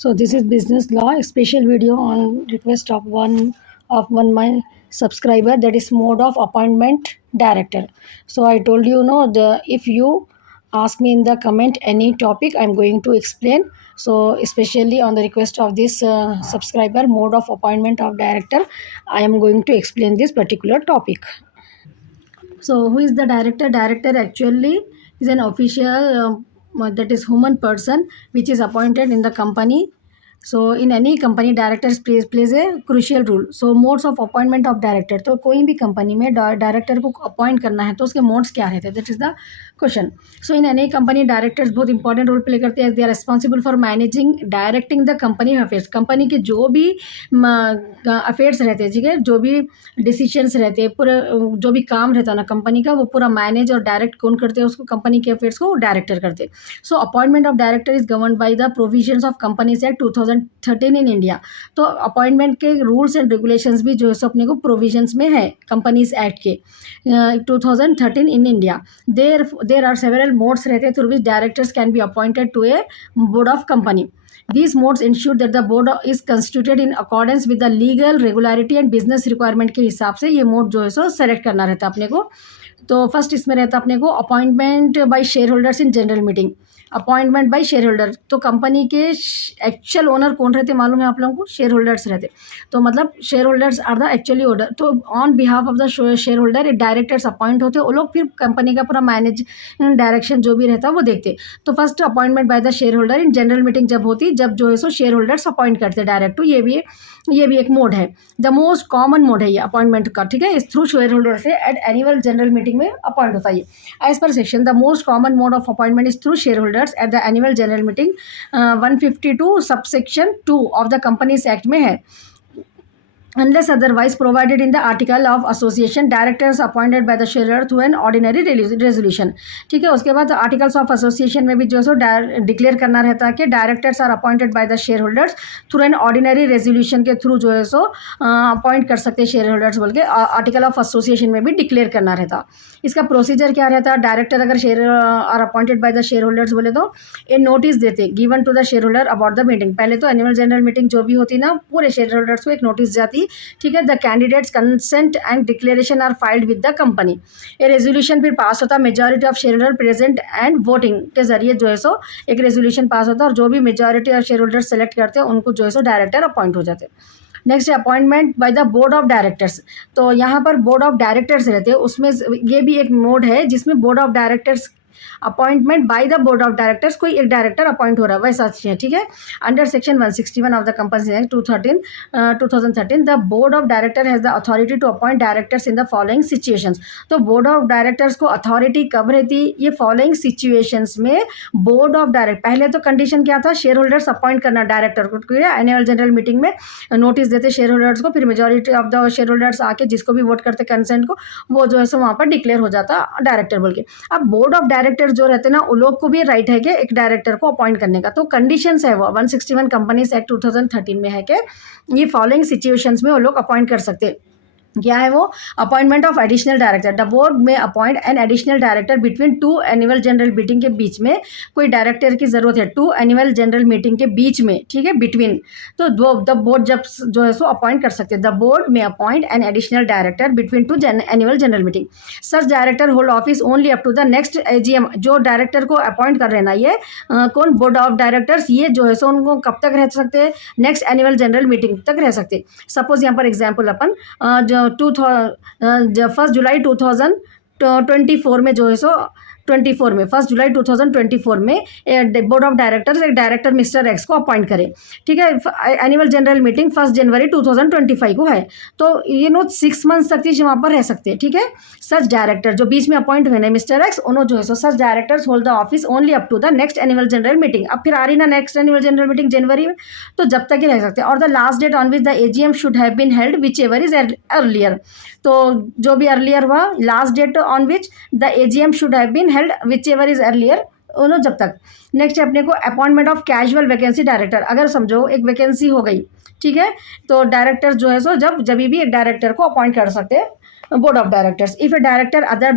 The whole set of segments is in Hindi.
So this is business law, a special video on request of one my subscriber, that is mode of appointment director. So I told you no the if you ask me in the comment any topic, I'm going to explain. So especially on the request of this subscriber, mode of appointment of director, I am going to explain this particular topic. So, who is the director? Director actually is an official, that is human person which is appointed in the company. So, in any company, directors plays a crucial role. So, modes of appointment of director. तो कोई भी कंपनी में डायरेक्टर को अपॉइंट करना है तो उसके मोड्स क्या रहते हैं, that is the question. So in any company directors बहुत इंपॉर्टेंट रोल प्ले करते हैं. They are responsible for managing directing the company affairs. Company के जो भी अफेयर्स रहते हैं, ठीक है, जो भी डिसीजंस रहते हैं, पूरा जो भी काम रहता है ना कंपनी का, वो पूरा मैनेज और डायरेक्ट कौन करते हैं उसको, कंपनी के अफेयर्स को डायरेक्टर करते हैं. So appointment of director is govern by the provisions of companies act 2013 in India. तो अपॉइंटमेंट के रूल्स एंड रेगुलेशंस भी जो है सो अपने को प्रोविजंस में है कंपनीज एक्ट के 2013 in India. There are several modes रहते हैं through which directors can be appointed to a board of company. These modes ensure that the board is constituted in accordance with the legal regularity and business requirement के हिसाब से ये मोड जो है सो सेलेक्ट करना रहता है अपने को. तो फर्स्ट इसमें रहता है अपने को appointment bye share holders in general meeting. Appointment bye share holder, तो कंपनी के एक्चुअल ओनर कौन रहते मालूम है आप लोगों को? शेयर होल्डर्स रहते. तो मतलब share holders are the actually owner. तो on behalf of the share holder directors appoint होते, वो लोग फिर कंपनी का पूरा मैनेज डायरेक्शन जो भी रहता है वो देखते. तो first appointment bye the share holder in general meeting जब होती, जब जो है सो शेयर होल्डर्स अपॉइंट करते डायरेक्ट. तो ये भी एक मोड है. द मोस्ट कॉमन मोड है ये अपॉइंटमेंट का, ठीक है. इस थ्रू शेयर होल्डर से एट एनुअल जनरल मीटिंग में अपॉइंट होता है. As per section the most common mode of appointment is through share holders at the annual general meeting 152 subsection 2 of the companies act में है. Unless otherwise provided in the article of association, directors appointed by the shareholder through an ordinary resolution. ठीक है. उसके बाद आर्टिकल्स ऑफ एसोसिएशन में भी जो है सो डिक्लेयर करना रहता है कि directors are appointed by the share holders through an ordinary resolution के थ्रू जो है सो अपॉइंट कर सकते हैं शेयर होल्डर्स बोल के आर्टिकल ऑफ एसोसिएशन में भी डिक्लेयर करना रहता. इसका प्रोसीजर क्या रहता है? डायरेक्टर अगर share are appointed by the share holders बोले तो ए नोटिस देते given to the share holder about the meeting. पहले तो एनुअल जनरल मीटिंग जो भी होती ना, पूरे शेयर होल्डर्स को एक नोटिस जाती, ठीक है. The candidates consent and declaration are filed with the company. ये रेजोल्यूशन फिर पास होता, majority of share holder present and voting के जरिए जो है सो एक रेजोल्यूशन पास होता है, और जो भी majority of share holder select करते हैं उनको जो है सो डायरेक्टर अपॉइंट हो जाते हैं. Next appointment by the board of directors. तो यहाँ पर बोर्ड ऑफ डायरेक्टर्स रहते हैं, उसमें ये भी एक मोड है जिसमें board of directors appointment by the board of directors, कोई एक डायरेक्टर अपॉइंट हो रहा है वैसा है, ठीक है. Under section 161 of the company act 2013 the board of director has the authority to appoint directors in the following situations. तो बोर्ड ऑफ डायरेक्टर्स को अथॉरिटी कब रहती? ये फॉलोइंग सिचुएशंस में बोर्ड ऑफ डायरेक्टर, पहले तो कंडीशन क्या था? शेयर होल्डर्स अपॉइंट करना डायरेक्टर को. एनुअल जनरल मीटिंग में नोटिस देते शेयर होल्डर्स को, फिर majority of the share holders आके जिसको भी वोट करते कंसेंट को, वो जो है सो वहाँ पर डिक्लेयर हो जाता डायरेक्टर बोल के. अब बोर्ड ऑफ डायरेक्टर जो रहते हैं ना, उन लोग को भी राइट है कि एक डायरेक्टर को अपॉइंट करने का. तो कंडीशंस है वो 161 कंपनीज एक्ट 2013 में है कि ये फॉलोइंग सिचुएशंस में वो लोग अपॉइंट कर सकते हैं. क्या है वो? Appointment of additional director. The board में appoint an additional director between two annual general meeting के बीच में कोई डायरेक्टर की जरूरत है, टू एनुअल जनरल मीटिंग के बीच में, ठीक है, बिटवीन. तो द बोर्ड जब जो है सो अपॉइंट कर सकते हैं. द बोर्ड में appoint an additional director between two annual general meeting. Such director hold office only up to the next AGM. जो डायरेक्टर को अपॉइंट कर रहे ना, ये कौन? Board of directors. ये जो है सो उनको कब तक रह सकते हैं? नेक्स्ट एनुअल जनरल मीटिंग तक रह सकते. सपोज यहाँ पर एग्जाम्पल अपन जो 1 जुलाई 2024 में जो है सो 24 में 1 जुलाई 2024 में बोर्ड ऑफ डायरेक्टर्स एक डायरेक्टर मिस्टर एक्स को अपॉइंट करे, ठीक है. एनुअल जनरल मीटिंग 1 जनवरी 2025 को है. तो ये नो 6 मंथ्स तक वहाँ पर रह सकते हैं, ठीक है. सच डायरेक्टर जो बीच में अपॉइंट हुए ना मिस्टर एक्स, उन्होंने जो है so such directors hold the office only up to the next annual general meeting. अब फिर आ रही ना नेक्स्ट एनुअल जनरल मीटिंग जनवरी में, तो जब तक ही रह सकते हैं. और the last date on which the AGM should have been held whichever is earlier. तो जो भी अर्लियर हुआ, last date on which the AGM should have been held whichever is earlier, उन्होंने जब तक. नेक्स्ट अपने को appointment of casual vacancy director. अगर समझो एक वैकेंसी हो गई, ठीक है, तो डायरेक्टर जो है सो जब भी एक डायरेक्टर को अपॉइंट कर सकते हैं board of directors. If A director other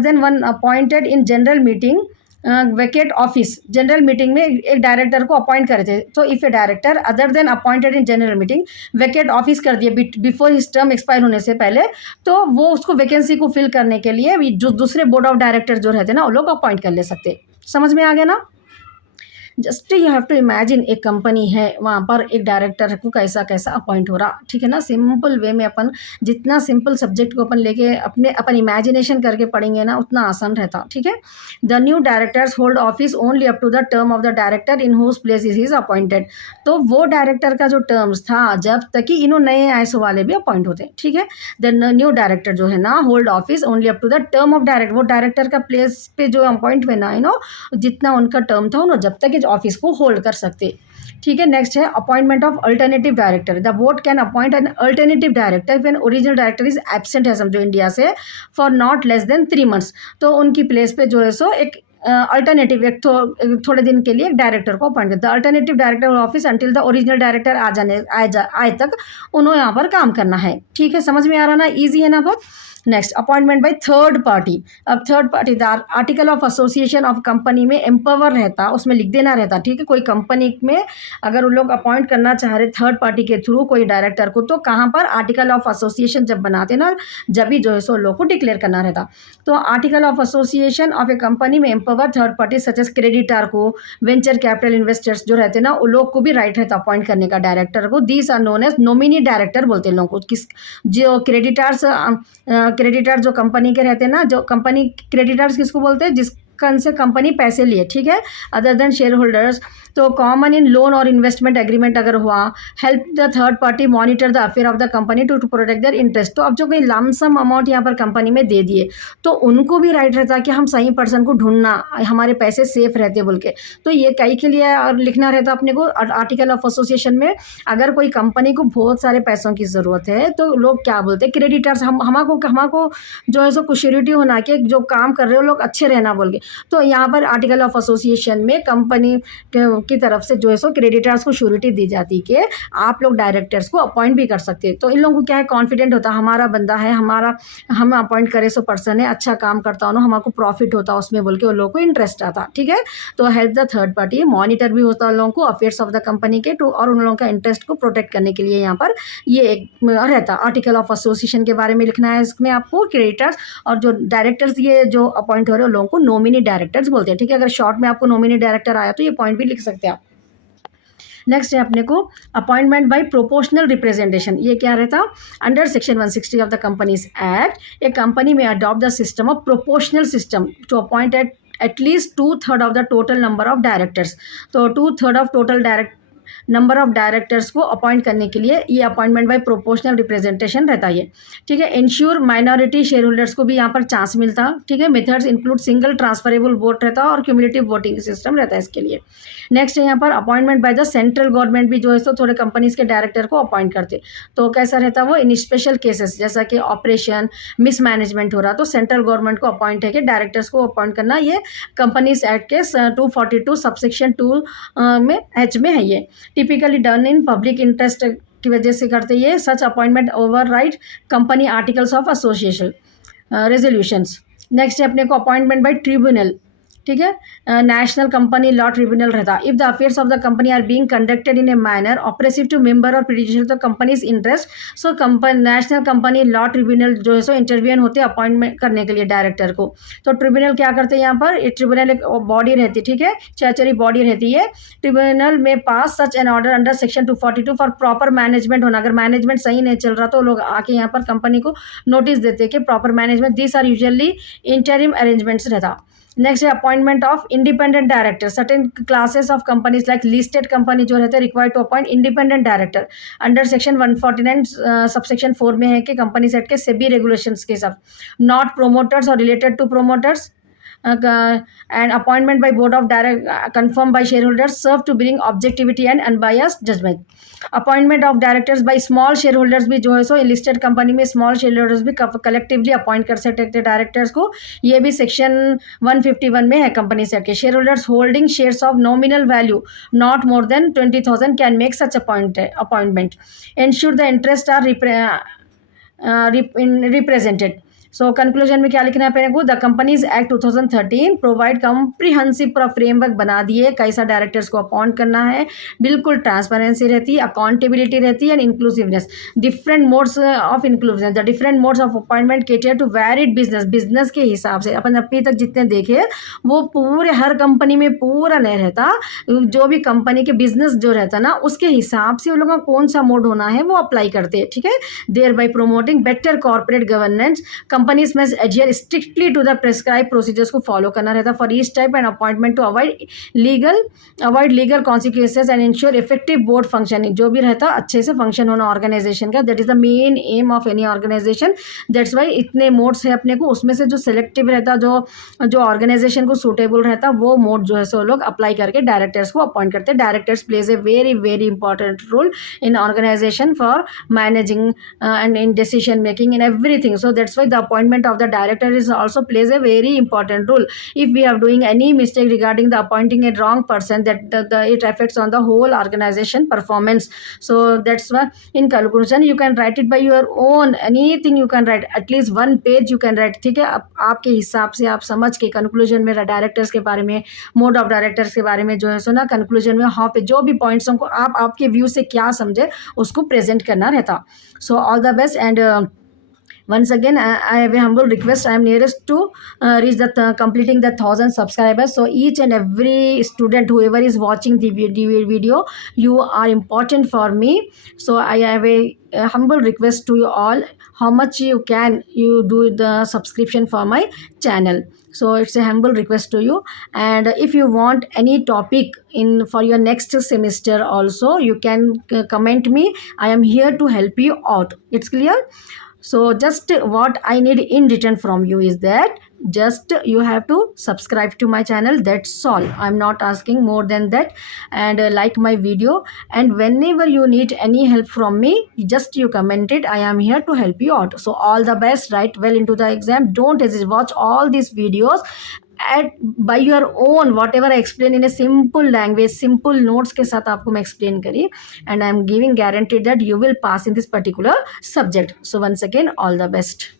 than one appointed in general meeting vacate office general meeting में एक डायरेक्टर को अपॉइंट करे थे। तो if A director other than appointed in general meeting vacate office कर दिए बिफोर हिज टर्म एक्सपायर होने से पहले, तो वो उसको वैकेंसी को फिल करने के लिए जो दूसरे बोर्ड ऑफ डायरेक्टर जो रहते ना वो लोग अपॉइंट कर ले सकते। समझ में आ गया ना? Just you have to imagine एक कंपनी है, वहाँ पर एक डायरेक्टर को कैसा कैसा अपॉइंट हो रहा, ठीक है ना? सिंपल वे में अपन जितना सिंपल सब्जेक्ट को अपन लेके अपन इमेजिनेशन करके पढ़ेंगे ना उतना आसान रहता, ठीक है? The new directors hold office only up to the term of the director in whose place is appointed. तो वो डायरेक्टर का जो टर्म्स था जब तक कि इन्हों नए आईएएस वाले भी अपॉइंट होते, ठीक है? द न्यू डायरेक्टर जो है ना hold office only up to the term of director, वो डायरेक्टर का प्लेस पे जो अपॉइंट हुए ना जितना उनका टर्म था उन्होंने जब तक इस ऑफिस को होल्ड कर सकते, ठीक है? नेक्स्ट है appointment of alternative director. The board can appoint an alternative director if an original director is absent है, समझो इंडिया से, for not less than 3 months. तो उनकी प्लेस पे जो है सो एक अल्टरनेटिव एक थोड़े दिन के लिए एक डायरेक्टर को अपॉइंट करता है। Alternative director office until the original director आए तक उन्होंने यहाँ पर काम करना है, ठीक है? समझ में आ रहा ना? ईजी है ना? अब next appointment by third party. अब third party article of association of company में एम्पावर रहता, उसमें लिख देना रहता, ठीक है? कोई कंपनी में अगर वो लोग अपॉइंट करना चाह रहे थर्ड पार्टी के थ्रू कोई डायरेक्टर को, तो कहाँ पर आर्टिकल ऑफ एसोसिएशन जब बनाते ना जब भी जो है सो लोग को डिक्लेयर करना रहता। तो article of association of a company में empower third party such as creditor को, वेंचर कैपिटल इन्वेस्टर्स जो रहते ना वो लोग को भी राइट रहता अपॉइंट करने का डायरेक्टर को। These are known as nominee director बोलते हैं लोगों को। किस जो क्रेडिटर जो कंपनी के रहते हैं ना, जो कंपनी क्रेडिटर्स किसको बोलते हैं? जिस से कंपनी पैसे लिए, ठीक है? Other than share holders. तो कॉमन इन लोन और इन्वेस्टमेंट एग्रीमेंट अगर हुआ, help the third party monitor the affair of the company to protect their interest. तो अब जो कोई लमसम अमाउंट यहाँ पर कंपनी में दे दिए तो उनको भी राइट रहता है कि हम सही पर्सन को ढूंढना, हमारे पैसे सेफ रहते बोल के। तो ये कई के लिए लिखना रहता अपने को आर्टिकल ऑफ एसोसिएशन में। अगर कोई कंपनी को बहुत सारे पैसों की ज़रूरत है तो लोग क्या बोलते हैं? क्रेडिटर्स, हमको जो है सो कुछ श्योरिटी होना कि जो काम कर रहे हो लोग अच्छे रहना बोल के। तो यहाँ पर आर्टिकल ऑफ एसोसिएशन में कंपनी की तरफ से जो है सो क्रेडिटर्स को श्योरिटी दी जाती कि आप लोग डायरेक्टर्स को अपॉइंट भी कर सकते हैं। तो इन लोगों को क्या है? कॉन्फिडेंट होता, हमारा बंदा है, हम अपॉइंट करे सो पर्सन है, अच्छा काम करता हो ना, हमको प्रॉफिट होता उसमें बोल के उन लोगों को इंटरेस्ट आता, ठीक है? तो help the third party monitor भी होता है उन लोगों को अफेयर्स ऑफ द कंपनी के टू, और उन लोगों का इंटरेस्ट को प्रोटेक्ट करने के लिए यहाँ पर ये एक रहता। आर्टिकल ऑफ एसोसिएशन के बारे में लिखना है इसमें आपको। क्रेडिटर्स और जो डायरेक्टर्स ये जो अपॉइंट हो रहे हैं उन लोगों को नॉमिनी डायरेक्टर्स बोलते हैं, ठीक है? अगर शॉर्ट में आपको नॉमिनी डायरेक्टर आया तो ये पॉइंट भी लिख सकते हैं आप। नेक्स्ट है अपने को अपॉइंटमेंट बाय प्रोपोर्शनल रिप्रेजेंटेशन। ये क्या रहता? Under section 160 of the companies act, एक कंपनी में adopt the system of proportional system to appoint at least 2/3 of the total number of directors। तो 2/3 of total number of directors को अपॉइंट करने के लिए ये अपॉइंटमेंट बाय प्रोपोर्शनल रिप्रेजेंटेशन रहता है, ठीक है? इंश्योर माइनॉरिटी शेयर होल्डर्स को भी यहाँ पर चांस मिलता, ठीक है? Methods include single transferable vote रहता और क्यूमुलेटिव वोटिंग सिस्टम रहता है इसके लिए। नेक्स्ट है यहाँ पर appointment by the central government भी जो है तो थोड़े कंपनीज के डायरेक्टर को अपॉइंट करते। तो कैसा रहता वो? इन स्पेशल केसेस जैसा कि ऑपरेशन मिसमैनेजमेंट हो रहा तो सेंट्रल गवर्नमेंट को अपॉइंट है कि डायरेक्टर्स को अपॉइंट करना। ये कंपनीज एक्ट के 242 सबसेक्शन 2 में एच में है। ये typically done in public interest की वजह से करते ये such appointment override company articles of association resolutions. Next है अपने को अपॉइंटमेंट बाय ट्रिब्यूनल, ठीक है? नेशनल कंपनी लॉ ट्रिब्यूनल रहता। If the affairs of the company are being conducted in a manner oppressive to member और prejudicial to company's interest, so national company law tribunal जो है सो इंटरव्यून होते हैं अपॉइंटमेंट करने के लिए डायरेक्टर को। तो ट्रिब्यूनल क्या करते हैं यहाँ पर? ट्रिब्यूनल एक बॉडी रहती है, ठीक है? स्टैच्यूटरी बॉडी रहती है। ट्रिब्यूनल में pass such an order under section 242 for proper management होना। अगर मैनेजमेंट सही नहीं चल रहा तो लोग आके यहाँ पर कंपनी को नोटिस देते हैं कि proper management. This are usually interim arrangements रहता। नेक्स्ट है appointment of independent director. Certain classes of companies like listed company जो रहते हैं required to appoint independent director under section 149 subsection 4 में है कि कंपनी सेट के सेबी रेगुलेशंस के हिसाब, नॉट प्रोमोटर्स और related to promoters and appointment by board of confirmed by shareholders serve to bring objectivity and unbiased judgment। Appointment of directors by small share holders भी जो है सो लिस्टेड कंपनी में स्मॉल शेयर होल्डर्स भी कलेक्टिवली अपॉइंट कर सकते हैं डायरेक्टर्स को। ये भी सेक्शन 151 में है कंपनी सेट के। Share holders holding shares of nominal value not more than 20,000 can make such appointment. Ensure the interest are represented. So conclusion में क्या लिखना है अपने को, the companies act 2013 provide comprehensive framework बना दिए कैसा डायरेक्टर्स को अपॉइंट करना है, बिल्कुल ट्रांसपेरेंसी रहती है, अकाउंटेबिलिटी रहती है and inclusiveness, different modes of inclusiveness, the different modes of appointment cater to varied business के हिसाब से अपन अभी तक जितने देखे वो पूरे हर कंपनी में पूरा नहीं रहता, जो भी कंपनी के बिजनेस जो रहता ना उसके हिसाब से उन लोगों का कौन सा मोड होना है वो अप्लाई करते हैं, ठीक है। Thereby promoting better corporate governance, companies में adhere strictly to the prescribe procedures को फॉलो करना रहता for each type and appointment to avoid legal consequences and ensure effective board functioning, जो भी रहता अच्छे से फंक्शन होना ऑर्गेनाइजेशन का, that is the main aim of any organisation. That's why इतने मोड्स है अपने को, उसमें से जो सिलेक्टिव रहता, जो जो ऑर्गेनाइजेशन को सूटेबल रहता वो मोड जो है सो लोग अप्लाई करके डायरेक्टर्स को अपॉइंट करते हैं। Directors plays a very very important role in organization for managing and in decision making in everything, so that's why the appointment of the director is also plays a very important role. If we are doing any mistake regarding the appointing a wrong person, that it affects on the whole organization performance. So that's why in conclusion you can write it by your own, anything you can write, at least one page you can write, ठीक है। आपके हिसाब से आप समझ के कंक्लूजन में डायरेक्टर्स के बारे में, मोड ऑफ डायरेक्टर्स के बारे में जो है सो ना कंक्लूजन में हाँ पे जो भी पॉइंट्स को आप आपके व्यू से क्या समझे उसको प्रेजेंट करना रहता। So all the best, and once again I have a humble request. I am nearest to reach the completing the 1,000 subscribers, so each and every student whoever is watching the video, you are important for me. So I have a humble request to you all, how much you do the subscription for my channel. So it's a humble request to you, and if you want any topic in for your next semester also, you can comment me. I am here to help you out. It's clear? So just what I need in return from you is that just you have to subscribe to my channel, that's all. I'm not asking more than that, and like my video, and whenever you need any help from me, just you comment it. I am here to help you out. So all the best, write well into the exam, don't hesitate, watch all these videos at by your own, whatever I explain in a simple language, simple notes के साथ आपको मैं explain करी, and I am giving guaranteed that you will pass in this particular subject. So once again, all the best.